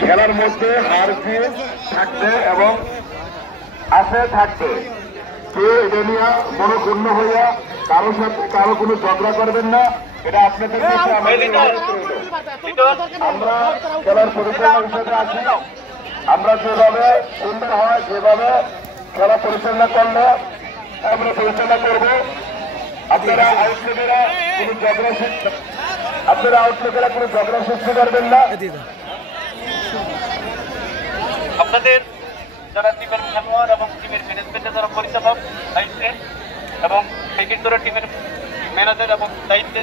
খেলার মধ্যে হার জিত থাকবে এবং আশে থাকবে। কেউ এটা নিয়ে মনোক্ষুণ্ণ হইয়া কারোর সাথে কারো কোনো ঝগড়া করবেন না। এটা আপনাদের আমরা খেলার পরিচালনা হিসেবে আছি। আমরা যেভাবে সুন্দর হয় যেভাবে খেলা পরিচালনা করলে আমরা পরিচালনা করবো। আপনারা আউটলেটেরা কোনো ঝগড়া সৃষ্টি করবেন না। আপনাদের যারা টিমের খেলোয়াড় এবং টিমের ম্যানেজমেন্টের যারা পরিচালক দায়িত্বে এবং ক্রিকেট দলের টিমের ম্যানেজার এবং দায়িত্বে